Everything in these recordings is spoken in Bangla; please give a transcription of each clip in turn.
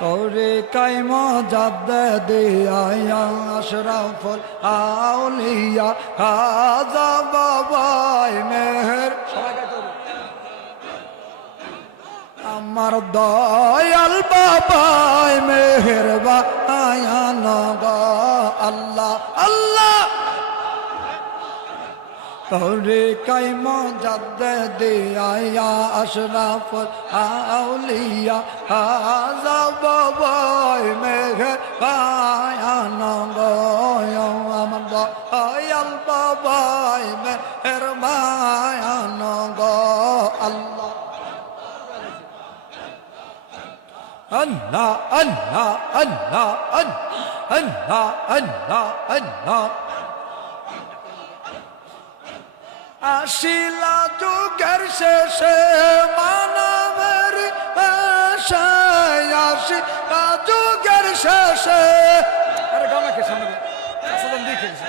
তোরে কাইম জাদ্দে আয়া আশরাফুল আউলিয়া খাজা বাবাই মেহের আমার দয়াল বাবাই মেহেরবান গো আল্লাহ আল্লাহ তোরে কাইম জাদ্দে আয়া আশরাফুল আউলিয়া খাজা বাবাই মেহেরবান গো আমার দয়াল বাবাই মেহেরবান গো আল্লাহ Allah Allah Allah Allah Allah Allah আশিলা যুগের শেষে মানবের আশায় আশিলা যুগের শেষে আরে গামাকে সামনে আসলে দেখেছি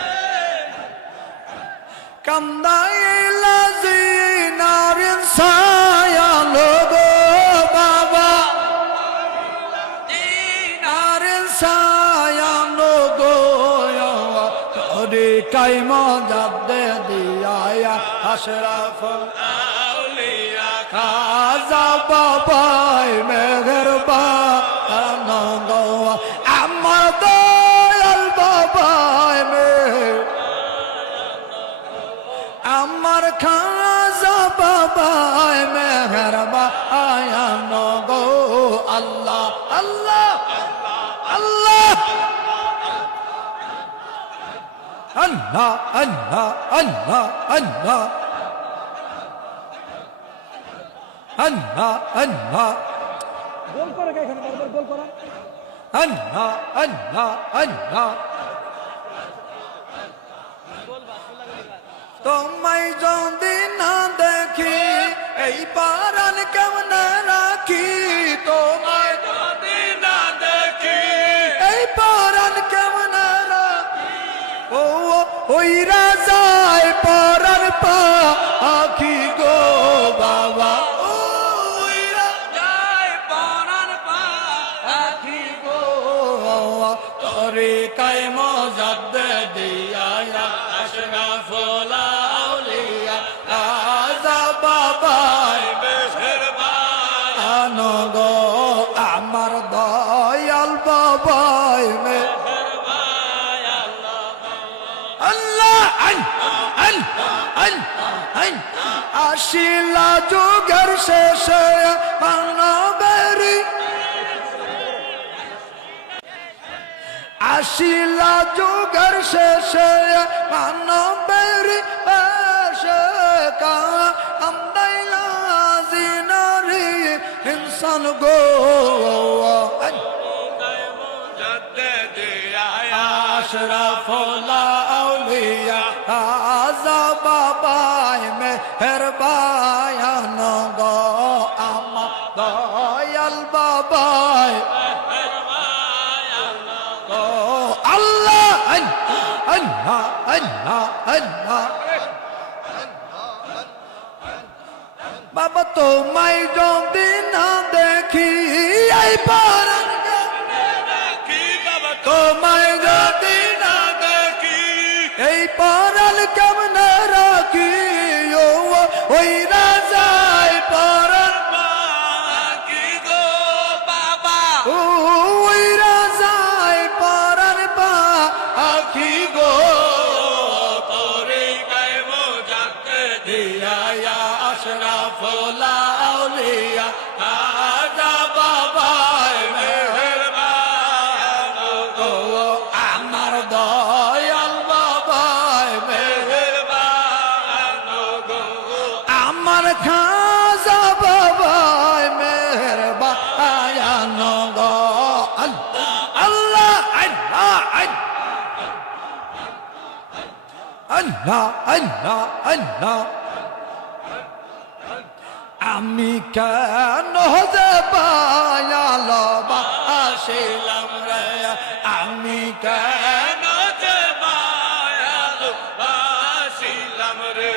কামদাইলা জিনারিন সায়া লোগো বাবা কাইম জাদ্দে দিয়া আশরাফুল আউলিয়া খাজা বাবাই মেহেরবান গো আমার দয়াল বাবাই আমার খাজা বাবাই মেহেরবান গো আল্লাহ আল্লাহ আল্লাহ Allah, Allah, Allah, Allah, Allah, Allah. গোল করে এখানে বারবার গোল করা Allah, Allah, Allah. তোমায় যদি না দেখি এই পারান কেমন রাখি তোমায় যদি না দেখি এই পারান কেমন ও ওই রাজায় পরার পাখি গো বাবা ওই রাজায় পরার পাখি গো তোরে কাইম জাদ্দে দিয়া আশরাফুল আউলিয়া খাজা বাবাই মেহেরবান গো আমার দয়াল বাবাই আশিলা যুগের শেষে মানবেরি আশিলা যুগের শেষে মানবেরি আমদাইলা জিনারি ইনসান গো আশরাফুল আউলিয়া খাজা বাবাই মেহেরবান গো আমার দয়াল বাবাই গো আল্লাহ আল্লাহ আল্লাহ আল্লাহ বাবা তোমায় যদি না দেখি এই পারান তোমায় যদি না দেখি এই পারাল কেমন রাখি ওই রাজায় পরান পাখি গো বাবা ওই রাজায় পরান পাখি গো তোরে কাইম জাদ্দে দিয়া আশরাফুল আউলিয়া খাজা বাবাই মেহেরবান গো আমার দয়াল বাবাই মেহেরবান গো আমার খাজা বাবাই মেহেরবান গো আল্লাহ আল্লাহ আল্লাহ আল্লাহ আল্লাহ আমি কেন যাবায়াল বাসিলাম রে আমি কেন যাবায়াল বাসিলাম রে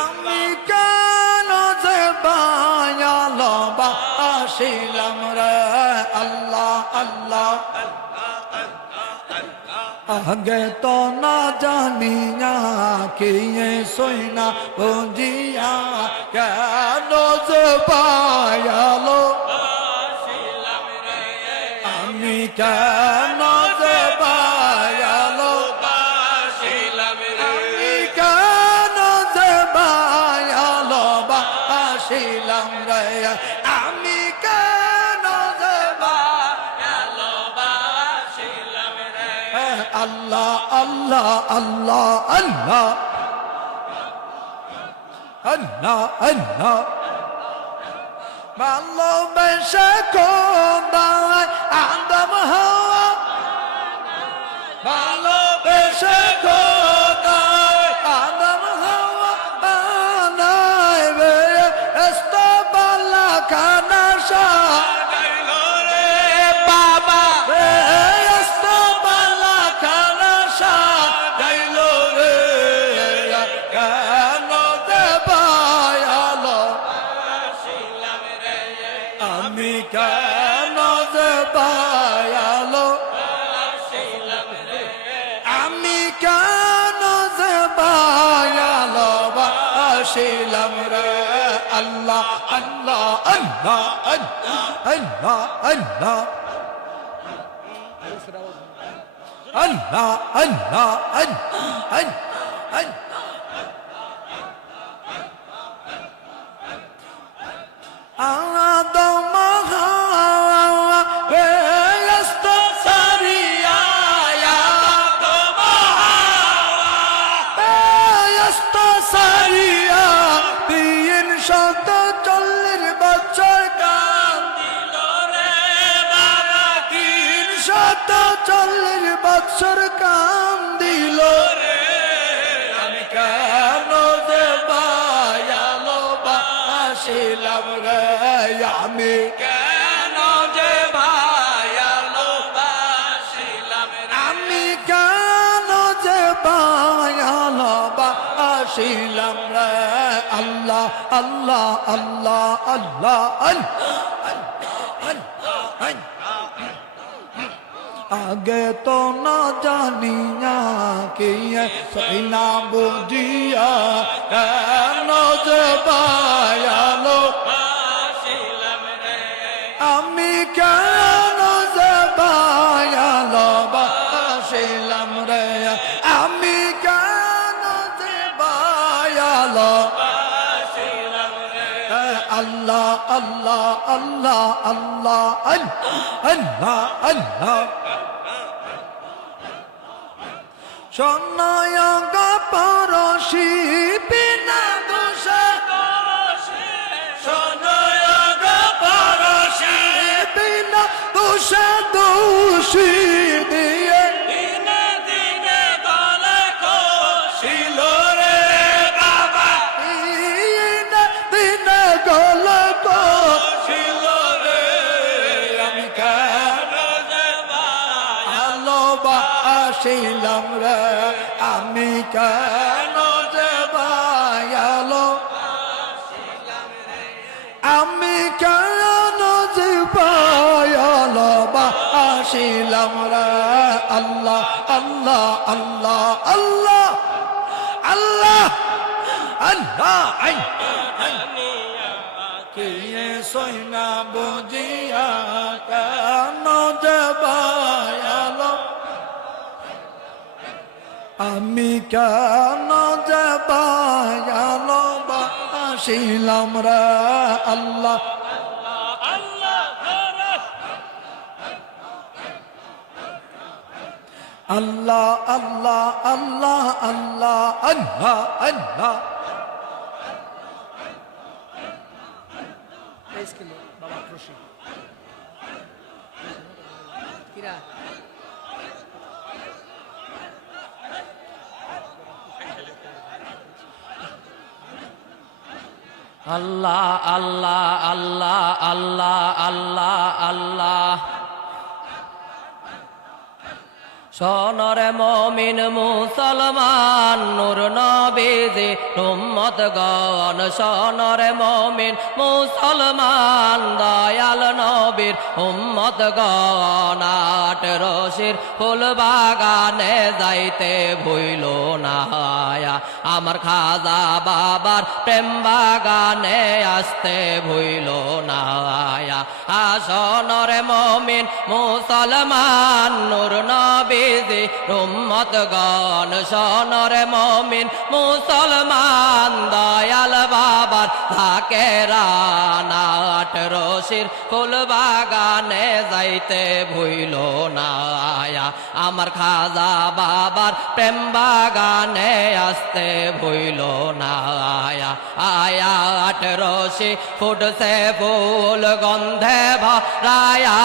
আমি কেন যাবায়াল বাসিলাম রে আল্লাহ আগে তো না জানিয়া কে সইনা বুঝিয়া কেন যে পায়ালো আমি কেন যে পায়ালো আমি কেন যে পায়ালো বাসিলাম রে আমি কেন যে পায়ালো বাসিলাম রে আল্লাহ আল্লাহ আল্লাহ আল্লাহ আল্লাহ আল্লাহ ভালোবেসে খোদায় আদম হাওয়া ভালোবেসে খোদায় আদম হাওয়া বানায় রে এস্তবালা খানা সাজাইলো রে বাবা রে এস্তবালা খানা সাজাইলো রে কেন দেবায়ালো আমি কেন যে পায়ালো আমি কেন যে পায়ালো বাসিলাম রে আল্লাহ আল্লাহ আল্লাহ আল্লাহ আল্লাহ আল্লাহ আল্লাহ আল্লাহ আদম হাওয়া বেহেশত সারিয়া আদম হাওয়া বেহেশত সারিয়া 340 বছর কান্দিল রে বাবা 340 বছর কান্দিল রে আমি কেন যে বায়ালো বাসিলাম রে আমি কেন যে ভায়ালো বাসিলাম আমি কেন যে ভায়ালো বাসিলাম রে আল্লাহ আল্লাহ আল্লাহ আল্লাহ আগে তো না জানিয়া কে সইনা বুঝিয়া কেন যে ভায়ালো আমি কেন যে পায়ালো বাসিলাম রে আমি কেন যে পায়ালো বাসিলাম রে আল্লাহ আল্লাহ আল্লাহ আল্লাহ আল্লাহ আল্লাহ সনয়ঙ্গ পরশি বিনা দোষে সনয়ঙ্গ পরশি বিনা দোষে দোষী দিয়ে দিনে দিনে গলে কষিল রে বাবা দিনে দিনে গলে কষিল রে আমি কেন যে ভালোবাসিলাম রে আমি কেন যে ভায়ালো আমি কেন যে পায়ালো বাসিলাম রে আল্লাহ আল্লাহ আল্লাহ আল্লাহ আল্লাহ আল্লাহ কে সইনা বুঝিয়া কেন যে পায়ালো আমি কেন যে পায়ালো বাসিলাম রে আল্লাহ আল্লাহ আল্লাহ আল্লাহ আল্লাহ আল্লাহ আল্লাহ বাবা খুশি কিরা আল্লাহ আল্লাহ আল্লাহ আল্লাহ আল্লাহ আল্লাহ সোনরে মমিন মুসলমান নূর নবীজি উম্মত গণ সোনরে মমিন মুসলমান দয়াল নবীর উম্মত গণ আট রশির ফুল বাগানে যাইতে ভুইল না আমার খাজা বাবার প্রেম বাগানে আসতে ভুইল না সোনরে মমিন মুসলমান নূর নবী উম্মত গণ সোনরে মমিন মুসলমান দয়াল বাবার থাকে রানাট রশির ফুল বাগানে যাইতে ভুইল না আমার খাজা বাবার প্রেম বাগানে আসতে ভুইল না আয়াট রশি ফুটছে ফুল গন্ধে ভরায়া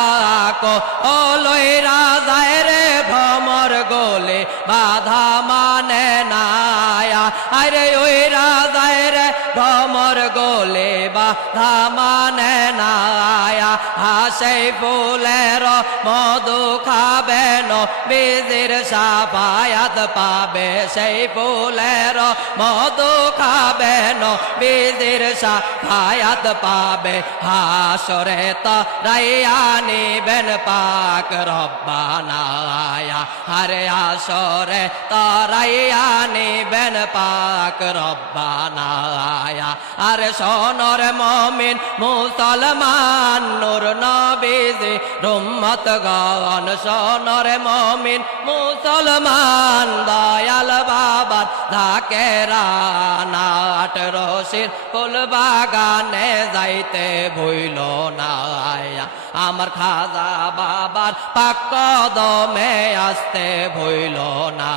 কো ও লইরা যায় রে ভ্রমর গোলে বাধা মানে নায়া আরে ওই রাজায় রে ভ্রমর গোলে বাধা মানে নায়া হাসে ফুলের মধু খাবেন বীজের সাফায়াত পাবে সেই ফুলের মধু খাবেন বীজের সাফায়াত পাবে হাসরে তো রাইয়া নিবেন পাক রব্বানা হরে আসরে তারাইয়া নিবেন পাক রব্বানা আরে সোনর মমিন মুসলমান নূর নবীজি উম্মত গণ সোনর মমিন মুসলমান দয়াল বাবার থাকে রানাট রশির ফুল বাগানে যাইতে ভুইল না আমার খাজা বাবার পাক কদমে আসতে ভুইল না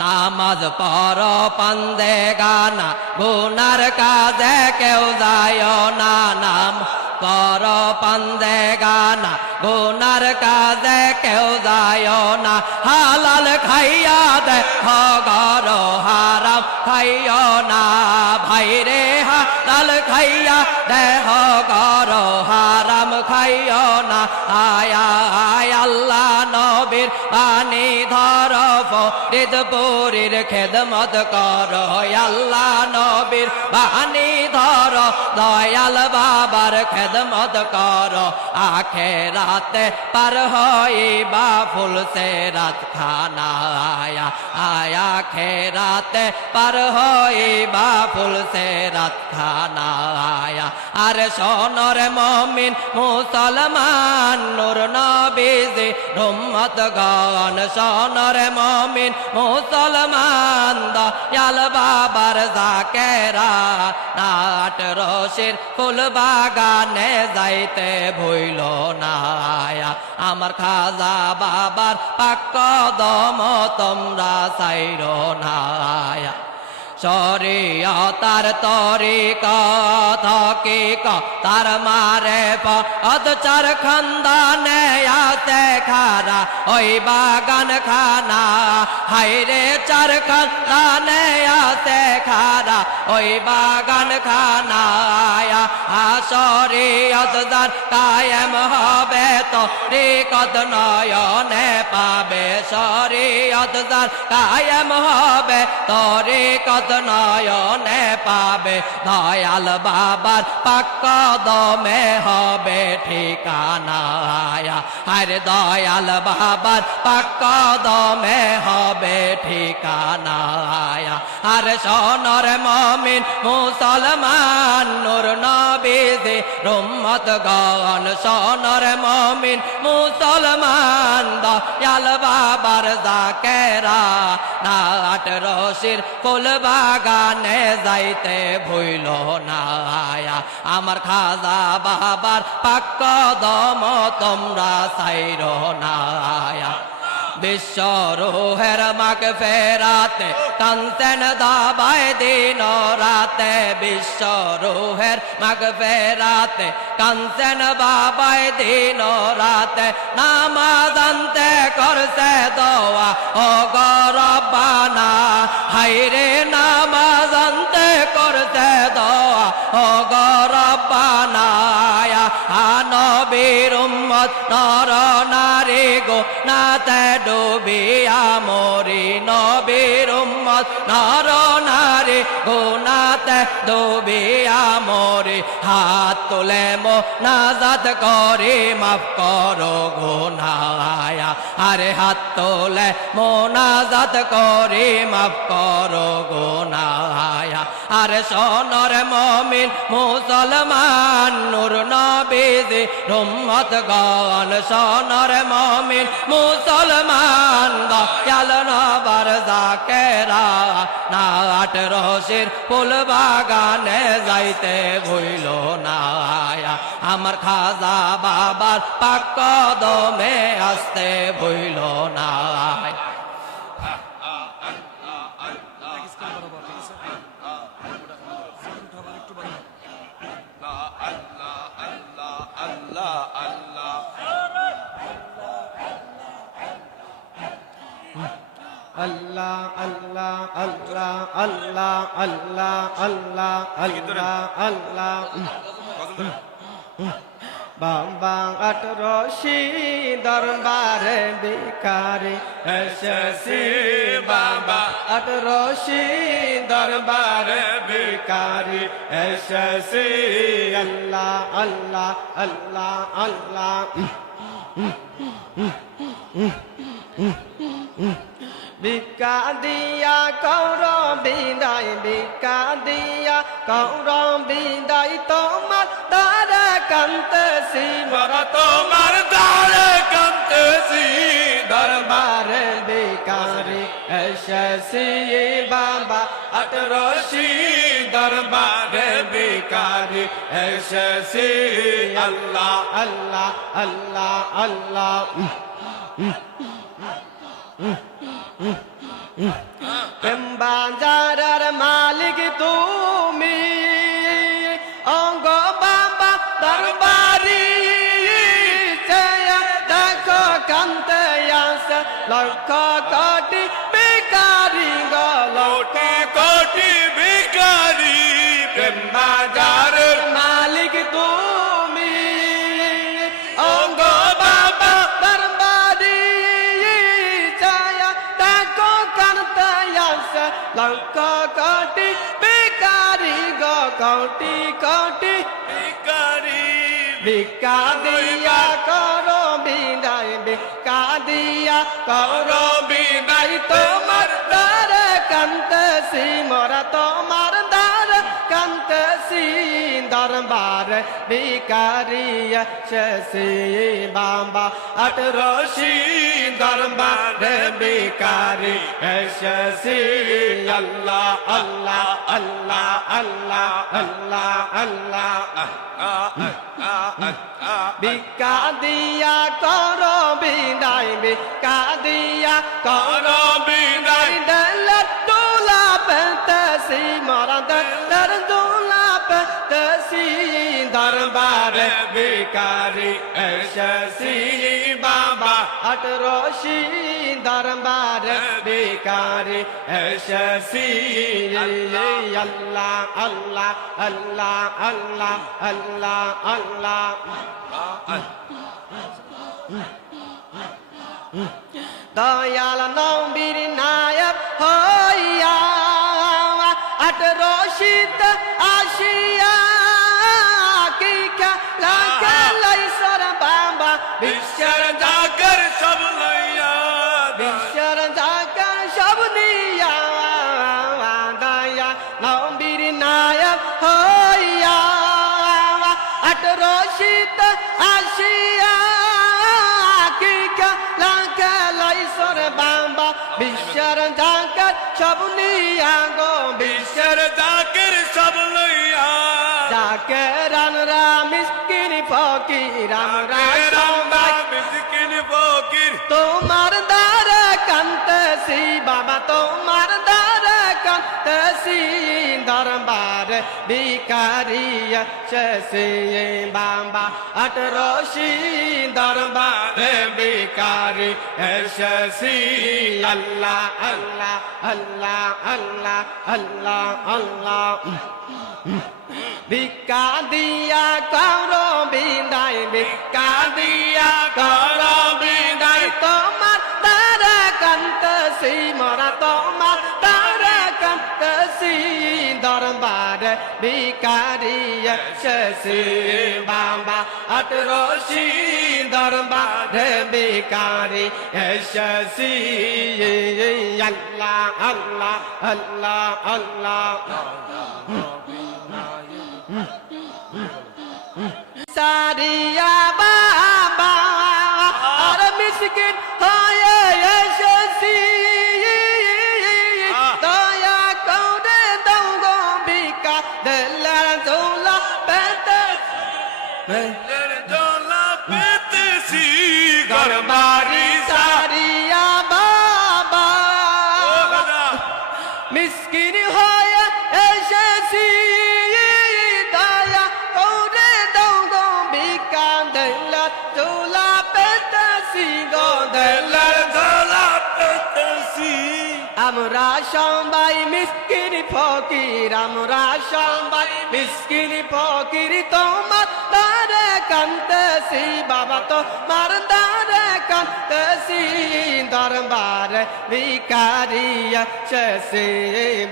নামাজ পড় পান্দে গানা গুনার কাজে কেউ যায় না নাম পর পান্দে গানা গুনার কাজে কেউ যায় না হালাল খাইয়া দে হগর হারাম খাইও না ভাইরে হালাল খাইয়া দে হগর হারাম খাইও না আয়া আল্লাহ নবীর বাণী ধর ফরিদপুরের খেদমত কর আল্লাহ নবীর বাণী ধর দয়াল বাবার খেদমত কর আখেরাতে পার হইবা ফুল সে রাত খানা আয়া খেরাতে পার হইবা ফুল সে রাত খানা আর সোনর মমিন মুসলমান নূর নবীজি উম্মত গণ সোনর মমিন মুসলমান দয়াল বাবার জাকেরা নাট রশির ফুল বাগানে যাইতে ভুইল না আমার খাজা বাবার পাক কদম তোমরা সাইর না শরীয়তার তরিকত কি তার মারে পদ চার খানদানে আতে খারা ওই বাগান খানা হাইরে চার খানদানে আতে খারা ওই বাগান খানা শরীয়ত যার কায়েম হবে তরিকত নয়নে পাবে শরীয়ত যার কায়েম হবে তরিকত নয়নে পাবে দয়াল বাবার পাক কদমে হবে ঠিকানা আরে দয়াল বাবার পাক কদমে হবে ঠিকানা আরে সোনর মমিন মুসলমান নূর নবীজি উম্মত গণ সোনর মমিন মুসলমান দয়াল বাবার জাকেরা নাট রশির ফুল বাগানে যাইতে ভুইল না আমার খাজা বাবার পাক কদম তোমরা সাইর না বিশ্ব রুহের মাগ ফেরাতে কান্তেন দাবায় দিন রাতে বিশ্ব রুহের মাগ ফেরাতে কান্তেন বাবায় দিন রাতে নামাজ আনতে করছে দোয়া ও গরবানা হাইরে নামাজ আনতে করছে দোয়া ও গরবানা নবীর উম্মত নর নারী রে গো নাতে ডুবিয়া মরি নবীর উম্মত নর নারী গুনাতে ডুবিয়া মরি হাত তুলে মোনাজাত করে মাফ করো গুনায়া আরে হাত তুলে মোনাজাত করে মাফ করো গুনায়া আরে সোনর মুমিন মুসলমান নূর নবীজি উম্মত গণ সোনর মুমিন মুসলমান দয়াল নবার জাকেরা নাট রশির ফুল বাগানে যাইতে ভুইল না আমার খাজা বাবার পাক কদমে আসতে ভুইল না Allah Allah Allah Allah Allah Allah Allah Allah বাবা আটরশি দরবারে ভিখারি এসেছি বাবা আটরশি দরবারে ভিখারি এসেছি আল্লাহ আল্লাহ আল্লাহ আল্লাহ ভিক্ষা দিয়া কৌর বিদায় ভিক্ষা দিয়া কৌর বিদায় তোমার দ্বারে কান্তেছি মরা তোমার দ্বারে কান্তেছি দরবারে ভিখারি এসেছি বাবা আটরশি দরবারে ভিখারি এসেছি আল্লাহ আল্লাহ আল্লাহ আল্লাহ বাজারের মালিক তুমি অঙ্গ বাবা দরবারি দেখো কান্তে আসে লক্ষ কোটি ভিখারি গো লক্ষ কোটি ভিখারি প্রেম বাজারের মালিক তুমি অঙ্গ বাবা দরবারি দেখো কান্তে আসে লক্ষ কোটি ভিখারি গো কোটি কোটি ভিখারি ভিক্ষা দিয়া করো বিদায় ভিক্ষা দিয়া করো বিদায় তোমার দ্বারে কান্তেছি মরা তোমার দ্বারে কান্তেছি দরবার ভিখারি এসেছি বাবা আটরশি দরবার ভিখারি এসেছি আল্লাহ আল্লাহ আল্লাহ আল্লাহ আল্লাহ আল্লাহ ভিক্ষা দিয়া করো বিদায় ভিক্ষা দিয়া করো বিদায় দলের দোলা পেতেছি মরা দলের দোলা পেতেছি দরবার ভিখারি এসেছি বাবা আটরশি দরবার ভিখারি এসেছি আল্লাহ আল্লাহ আল্লাহ আল্লাহ আল্লাহ আল্লাহ দয়াল নবীর নায়ক হইয়া আটরশিত আসিয়া কি খেলা খেলাইছর বাবা বিশ্বের জাগর সব লইয়া বিশ্বের জাগর সব নিয়া দয়া নবীর নায়ক হইয়া আটরশিত আসিয়া কি খেলা খেলাইছর বাবা বিশ্বের জাগর সব নিয়া গো বিশ্বের জাগর সব লইয়া যাকে রানরা মিসকিন ফকির আমরা সবাই মিসকিন ফকির তোমার দ্বারে কান্তেছি বাবা তোমার দ্বারে কান্তেছি দরবার ভিখারি এসেছি বাবা আটরশি দরবার ভিখারি এসেছি আল্লাহ আল্লাহ আল্লাহ আল্লাহ আল্লাহ আল্লাহ ভিক্ষা দিয়া করো বিদায় ভিক্ষা দিয়া করো বিদায় তোমার তারা কাঁদতেছি দরবারে ভিখারি এসেছি বাবা আটরশি দরবারে ভিখারি এসেছি আল্লাহ আল্লাহ আল্লাহ আল্লাহ সারিয়া বাবা আর মিসকিন হয়ে এসেছি দয়া করে দাও গো ভিক্ষা দেলার ঝোলা পেতে দোলা পেতেছি গরবারি সারিয়া বাবা মিসকিন হয়ে এসেছি দয়া করে দাও গো ভিক্ষা দেলার ঝোলা পেতেছি গো দেলার দোলা পেতেছি আমরা সবাই মিসকিন ফকির আমরা সবাই মিসকিন ফকির তোমার দ্বারে কাঁদতেছি বাবা তোমার দ্বারে কাঁদতেছি দরবারে ভিখারি এসেছি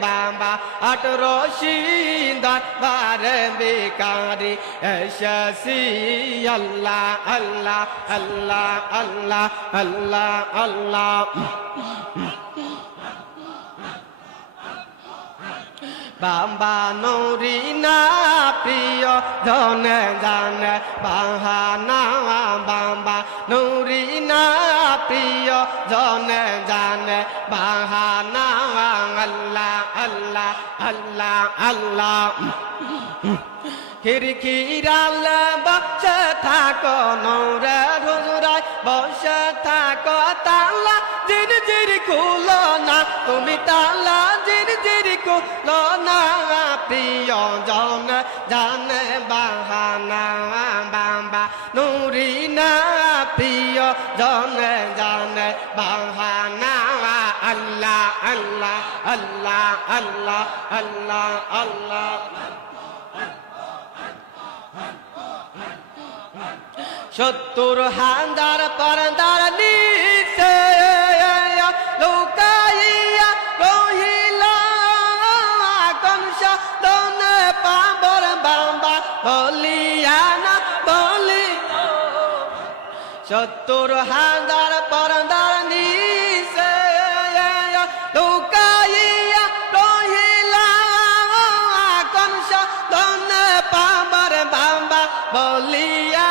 বাবা আটরশি দরবারে ভিখারি এসেছি আল্লাহ আল্লাহ আল্লাহ আল্লাহ আল্লাহ আল্লাহ বাবা নৌরি না প্রিয় ধনে জানে বাহানা বাবা নৌরি না প্রিয় ধনে জানে বাহানা আল্লাহ আল্লাহ আল্লাহ আল্লাহ খিড়কিরাল বসে থাকো নৌরে হুজুরাই বসে থাকো তালা জির জির খুলো না তুমি তালা জির জির খুলো না প্রিয় জন জানে বাহানা বাবা নুরি না প্রিয় জন জানে বাহানা আল্লাহ আল্লাহ আল্লাহ আল্লাহ আল্লাহ আল্লাহ সত্তর হাজার পর্দার নিচে লুকাইয়া রহিলা কংসা দনে পাবর বাবা বলিয়া না বলি সত্তর হাজার পর্দার নিচে লুকাইয়া রহিলা কংসা দনে পাবর বাবা বলিয়া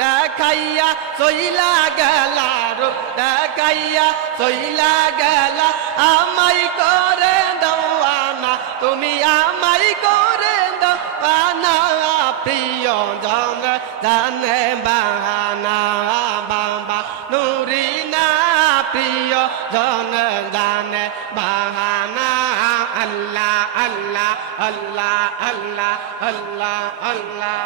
দেখাইয়া সইলা গেলা রূপ দেখাইয়া সইলা গেলা আমাই করে দেওয়ানা তুমি আমাই করে দেওয়ানা প্রিয় জন জানে বাহানা বাবা নুরি না প্রিয় জন জানে বাহানা আল্লাহ আল্লাহ আল্লাহ আল্লাহ আল্লাহ আল্লাহ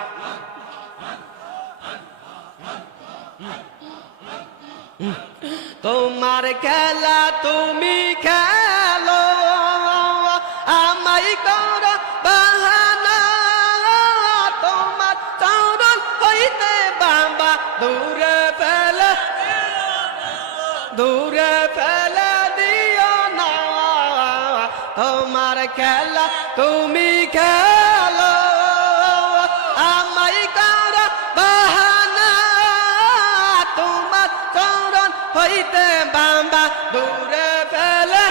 তোমার খেলা তুমি খেলো আমাই কর বাহানা তোমার চরণ হইতে বাবা দূরে ফেলে দিও না তোমার খেলা তুমি খেলো আমাই কর বাহানা তোমার চরণ হইতে বাবা দূরে ফেলে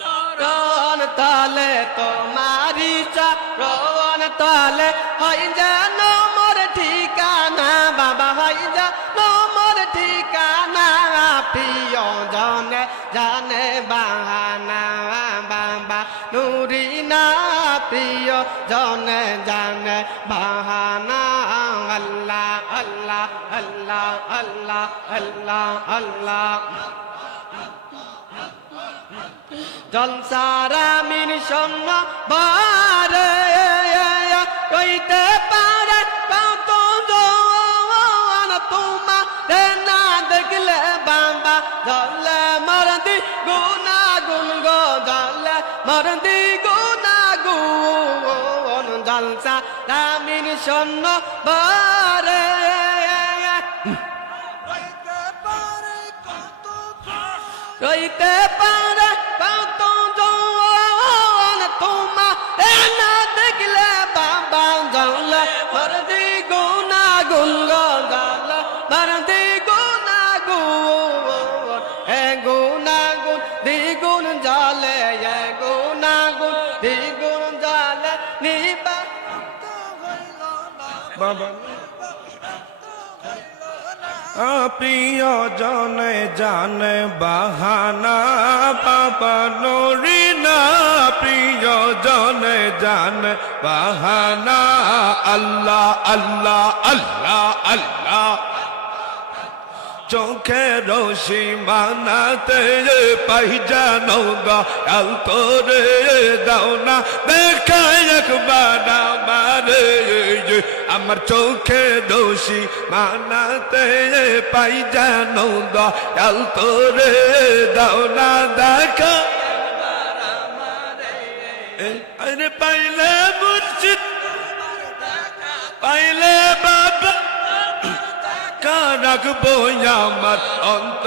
চরণ তলে তোমারি চরণ তলে হয় যেন মোর ঠিকানা বাবা হয় যেন মোর ঠিকানা প্রিয় জনে জানে বাহানা বাবা নুরি না প্রিয় জনে জানে বাহানা আল্লাহ আল্লাহ আল্লাহ আল্লাহ আল্লাহ আল্লাহ জলসারা মিন শূন্য বারে কইতে পারে কত জোয়ান তোমারে না দেখলে বাবা জলে মরদি গুনা গুন গো জলে মরদি গুনা গুন জলসারা মিন শূন্য বারে রইতে পারে কত জন তোমার না দেখলে বাবা জানলে মরদি গুনা গুন গালা মরদি গুনা গুন এ গুনা গুন দ্বিগুণ জালে এ গুনা গুন দ্বিগুণ জালে নিবা বাবা প্রিয় জনে জানে বাহানা বাবা নরিনা প্রিয় জনে জানে বাহানা আল্লাহ আল্লাহ আল্লাহ আল্লাহ চোখে রশি মানাতে পাই জানো গা আল তোরে দাও না দেখা একবার আমারে আমার চোখে রশি মানাতে পাই জানো গা আল তোরে দাও না দেখা আরে পাইলে মুর্শিদ পাইলে বাবা রাখবো আমার অন্ত